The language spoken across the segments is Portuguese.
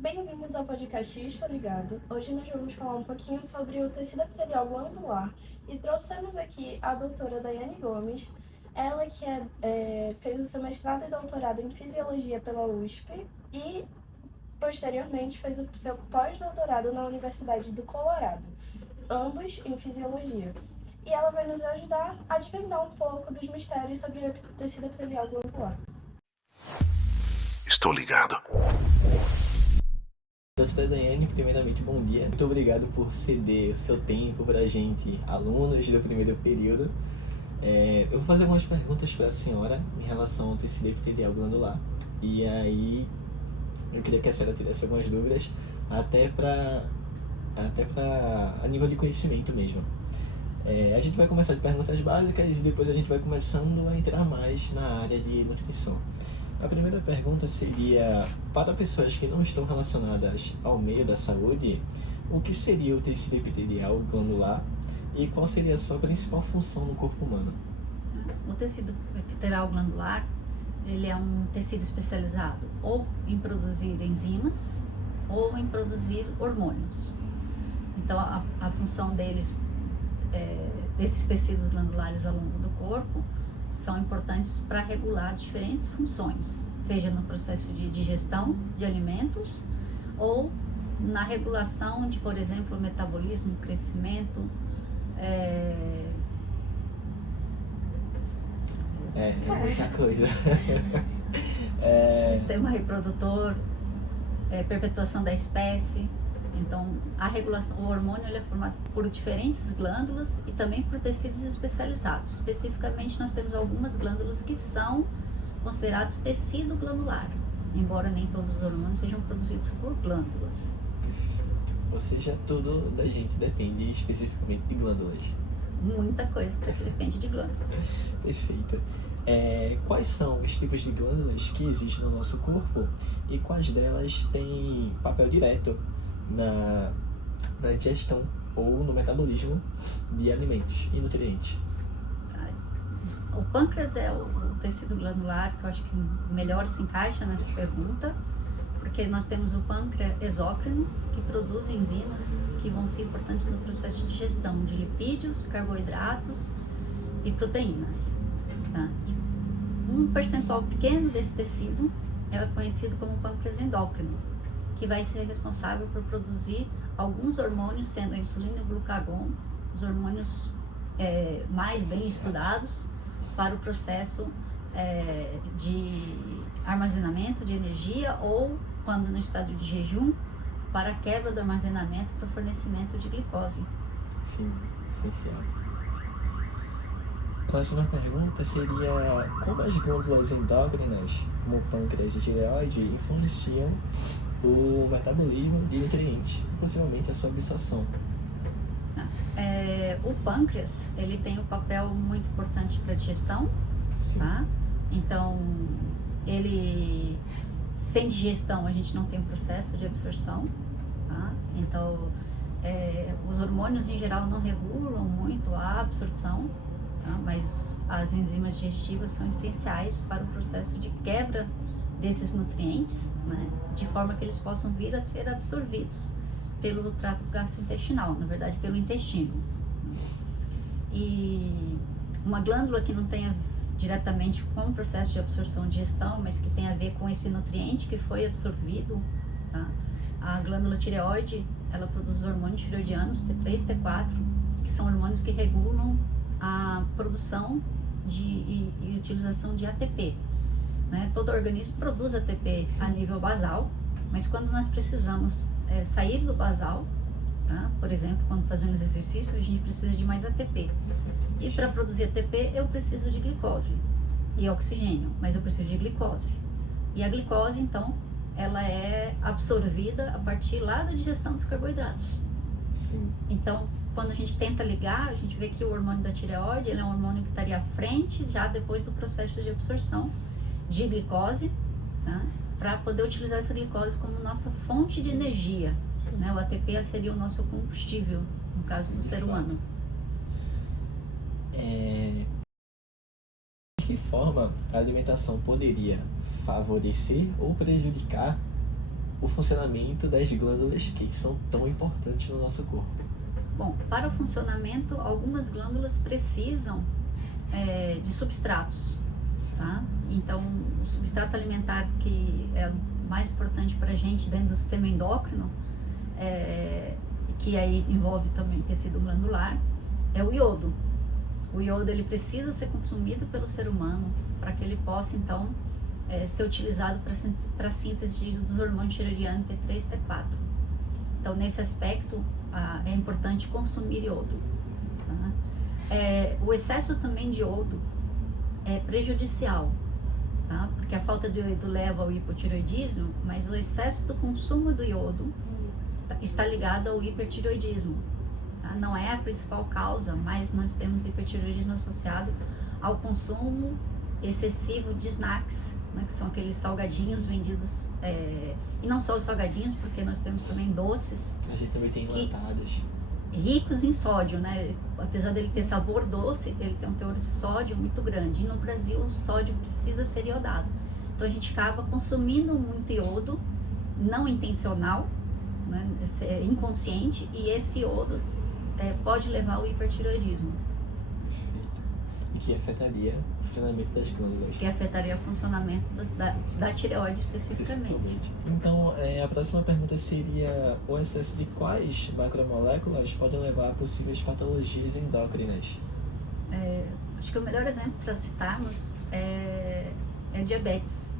Bem-vindos ao podcast Estou Ligado. Hoje nós vamos falar um pouquinho sobre o tecido epitelial glandular e trouxemos aqui a doutora Daiane Gomes, ela que fez o seu mestrado e doutorado em Fisiologia pela USP e posteriormente fez o seu pós-doutorado na Universidade do Colorado, ambos em Fisiologia. E ela vai nos ajudar a desvendar um pouco dos mistérios sobre o tecido epitelial glandular. Estou ligado. Doutora Daiane, primeiramente, bom dia. Muito obrigado por ceder o seu tempo para a gente, alunos do primeiro período. Eu vou fazer algumas perguntas para a senhora em relação ao tecido epitelial glandular. E aí, eu queria que a senhora tirasse algumas dúvidas, até para a nível de conhecimento mesmo. A gente vai começar de perguntas básicas e depois a gente vai começando a entrar mais na área de nutrição. A primeira pergunta seria, para pessoas que não estão relacionadas ao meio da saúde, o que seria o tecido epitelial glandular e qual seria a sua principal função no corpo humano? O tecido epitelial glandular, ele é um tecido especializado ou em produzir enzimas ou em produzir hormônios. Então, a função desses tecidos glandulares ao longo do corpo são importantes para regular diferentes funções, seja no processo de digestão de alimentos ou na regulação de, por exemplo, o metabolismo, crescimento, muita coisa. Sistema reprodutor, perpetuação da espécie. Então, a regulação, o hormônio ele é formado por diferentes glândulas e também por tecidos especializados. Especificamente, nós temos algumas glândulas que são considerados tecido glandular, embora nem todos os hormônios sejam produzidos por glândulas. Ou seja, tudo da gente depende especificamente de glândulas. Muita coisa depende de glândula. Perfeito. Quais são os tipos de glândulas que existem no nosso corpo e quais delas têm papel direto na digestão ou no metabolismo de alimentos e nutrientes? O pâncreas é o tecido glandular que eu acho que melhor se encaixa nessa pergunta, porque nós temos o pâncreas exócrino, que produz enzimas que vão ser importantes no processo de digestão de lipídios, carboidratos e proteínas. Tá? E um percentual pequeno desse tecido é conhecido como pâncreas endócrino, que vai ser responsável por produzir alguns hormônios, sendo a insulina e o glucagon, os hormônios mais bem estudados para o processo de armazenamento de energia ou, quando no estado de jejum, para a quebra do armazenamento para o fornecimento de glicose. Sim, essencial. A próxima pergunta seria: como as glândulas endócrinas, como o pâncreas e tireoide, influenciam o metabolismo de nutrientes, possivelmente a sua absorção? O pâncreas, ele tem um papel muito importante para a digestão, tá? Então, ele, sem digestão, a gente não tem um processo de absorção, tá? Então, os hormônios em geral não regulam muito a absorção, tá? Mas as enzimas digestivas são essenciais para o processo de quebra desses nutrientes, né? De forma que eles possam vir a ser absorvidos pelo trato gastrointestinal, na verdade pelo intestino. E uma glândula que não tenha diretamente com o processo de absorção e digestão, mas que tem a ver com esse nutriente que foi absorvido, tá? A glândula tireoide, ela produz os hormônios tireoidianos, T3, T4, que são hormônios que regulam a produção e utilização de ATP. Né? Todo organismo produz ATP a nível basal, mas quando nós precisamos sair do basal, tá? Por exemplo, quando fazemos exercício, a gente precisa de mais ATP. E para produzir ATP, eu preciso de glicose e oxigênio, mas eu preciso de glicose. E a glicose, então, ela é absorvida a partir lá da digestão dos carboidratos. Sim. Então, quando a gente tenta ligar, a gente vê que o hormônio da tireoide, ele é um hormônio que estaria à frente já depois do processo de absorção de glicose, tá? Para poder utilizar essa glicose como nossa fonte de energia, né? O ATP seria o nosso combustível, no caso do ser humano. De que forma a alimentação poderia favorecer ou prejudicar o funcionamento das glândulas que são tão importantes no nosso corpo? Bom, para o funcionamento, algumas glândulas precisam de substratos, tá? Então, o substrato alimentar que é mais importante para a gente dentro do sistema endócrino, que aí envolve também tecido glandular, é o iodo. O iodo ele precisa ser consumido pelo ser humano para que ele possa então ser utilizado para a síntese dos hormônios tiroidiano T3 e T4. Então, nesse aspecto, é importante consumir iodo. Tá? O excesso também de iodo é prejudicial, tá? Porque a falta de iodo leva ao hipotireoidismo, mas o excesso do consumo do iodo está ligado ao hipertireoidismo. Tá? Não é a principal causa, mas nós temos hipertireoidismo associado ao consumo excessivo de snacks, né, que são aqueles salgadinhos vendidos, e não só os salgadinhos, porque nós temos também doces. A gente também tem enlatados. Ricos em sódio, né? Apesar dele ter sabor doce, ele tem um teor de sódio muito grande. E no Brasil o sódio precisa ser iodado. Então a gente acaba consumindo muito iodo, não intencional, né? É inconsciente, e esse iodo pode levar ao hipertireoidismo. E que afetaria o funcionamento das glândulas. Que afetaria o funcionamento da tireoide especificamente. Então, a próxima pergunta seria: o excesso de quais macromoléculas podem levar a possíveis patologias endócrinas? Acho que o melhor exemplo para citarmos é o diabetes.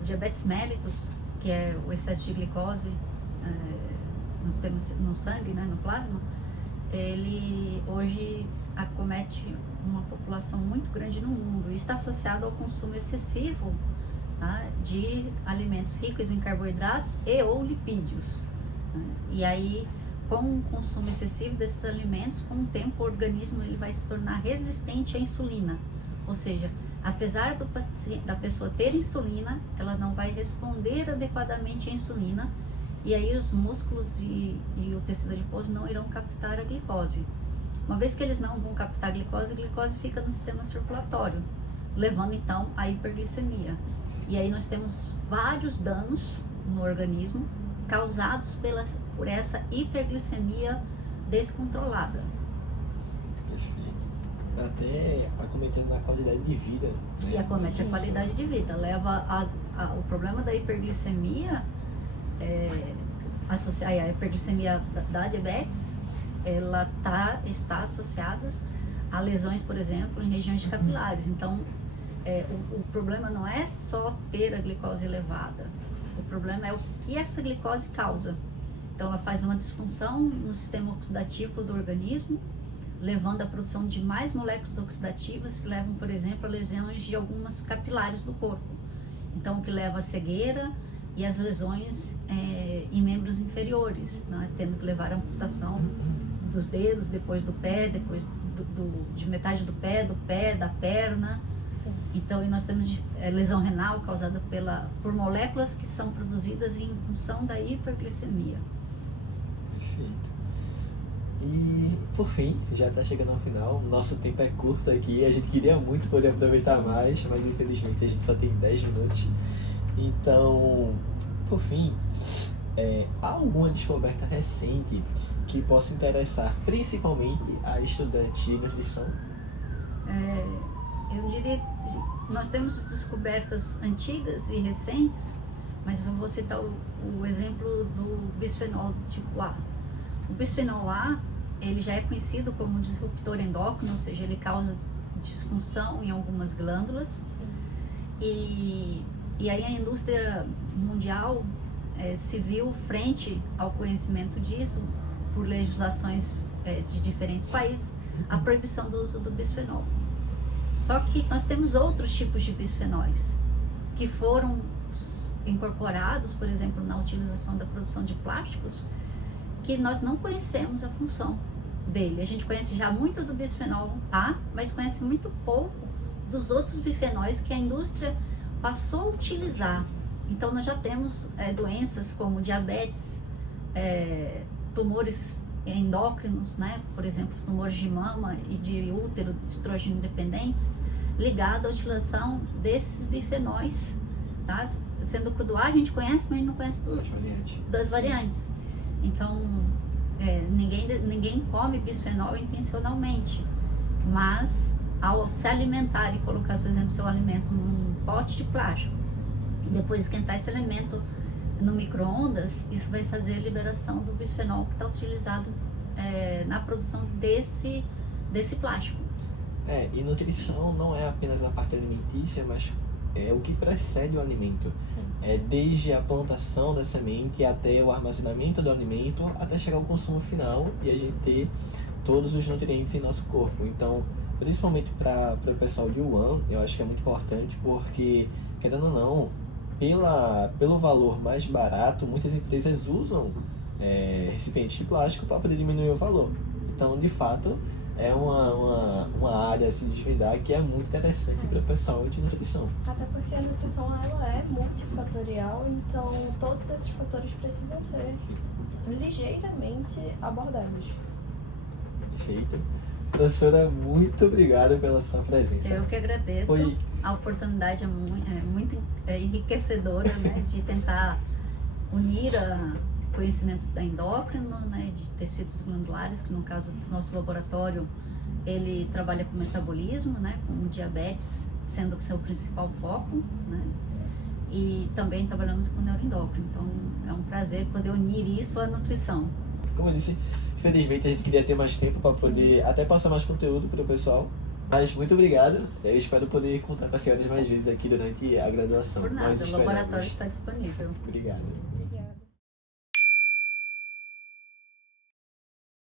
O diabetes mellitus, que é o excesso de glicose no sangue, né, no plasma, ele hoje acomete uma população muito grande no mundo e está associado ao consumo excessivo, tá, de alimentos ricos em carboidratos e ou lipídios, né? E aí, com o consumo excessivo desses alimentos, com o tempo o organismo ele vai se tornar resistente à insulina, ou seja, apesar da pessoa ter insulina, ela não vai responder adequadamente à insulina, e aí os músculos e o tecido adiposo não irão captar a glicose. Uma vez que eles não vão captar a glicose fica no sistema circulatório, levando então à hiperglicemia. E aí nós temos vários danos no organismo causados por essa hiperglicemia descontrolada. Perfeito. Até acometendo na qualidade de vida, né? E acomete a qualidade de vida. Leva o problema da hiperglicemia, a hiperglicemia da diabetes, ela está associada a lesões, por exemplo, em regiões capilares. Então, o problema não é só ter a glicose elevada, o problema é o que essa glicose causa. Então, ela faz uma disfunção no sistema oxidativo do organismo, levando à produção de mais moléculas oxidativas que levam, por exemplo, a lesões de algumas capilares do corpo. Então, o que leva à cegueira e as lesões em membros inferiores, né? Tendo que levar à amputação dos dedos, depois do pé, depois de metade do pé, da perna. Sim. Então, nós temos lesão renal causada por moléculas que são produzidas em função da hiperglicemia. Perfeito. E, por fim, já está chegando ao final. Nosso tempo é curto aqui. A gente queria muito poder aproveitar mais, mas infelizmente a gente só tem 10 minutos. Então, por fim, há alguma descoberta recente que possa interessar principalmente a estudantes de nutrição? Eu diria que nós temos descobertas antigas e recentes, mas eu vou citar o exemplo do bisfenol tipo A. O bisfenol A, ele já é conhecido como disruptor endócrino, ou seja, ele causa disfunção em algumas glândulas. E aí a indústria mundial se viu frente ao conhecimento disso, por legislações de diferentes países, a proibição do uso do bisfenol. Só que nós temos outros tipos de bisfenóis que foram incorporados, por exemplo, na utilização da produção de plásticos, que nós não conhecemos a função dele. A gente conhece já muito do bisfenol A, mas conhece muito pouco dos outros bifenóis que a indústria passou a utilizar. Então nós já temos doenças como diabetes, tumores endócrinos, né? Por exemplo, os tumores de mama e de útero, estrogênio dependentes, ligados à utilização desses bifenóis, tá? Sendo que o do A a gente conhece, mas a gente não conhece As variantes. das variantes. Então, ninguém come bisfenol intencionalmente, mas ao se alimentar e colocar, por exemplo, seu alimento num pote de plástico e depois esquentar esse alimento no micro-ondas, isso vai fazer a liberação do bisfenol que está utilizado na produção desse plástico. E nutrição não é apenas a parte alimentícia, mas é o que precede o alimento. Sim. É desde a plantação da semente até o armazenamento do alimento, até chegar ao consumo final e a gente ter todos os nutrientes em nosso corpo. Então, principalmente para o pessoal de UAM, eu acho que é muito importante porque, querendo ou não, pelo valor mais barato, muitas empresas usam recipientes de plástico para poder diminuir o valor. Então, de fato, é uma área a se desvendar que é muito interessante para o pessoal de nutrição. Até porque a nutrição ela é multifatorial, então todos esses fatores precisam ser Sim. ligeiramente abordados. Perfeito. Professora, muito obrigado pela sua presença. Eu que agradeço. Foi- A oportunidade é muito enriquecedora, né, de tentar unir conhecimentos da endócrino, né, de tecidos glandulares, que no caso do nosso laboratório, ele trabalha com metabolismo, né, com diabetes sendo o seu principal foco, né, e também trabalhamos com neuroendócrino. Então é um prazer poder unir isso à nutrição. Como eu disse, infelizmente a gente queria ter mais tempo para poder até passar mais conteúdo para o pessoal. Mas muito obrigado. Eu espero poder contar com as senhoras mais vezes aqui durante a graduação. Por nada, Nós o esperamos. laboratório está disponível. Obrigado.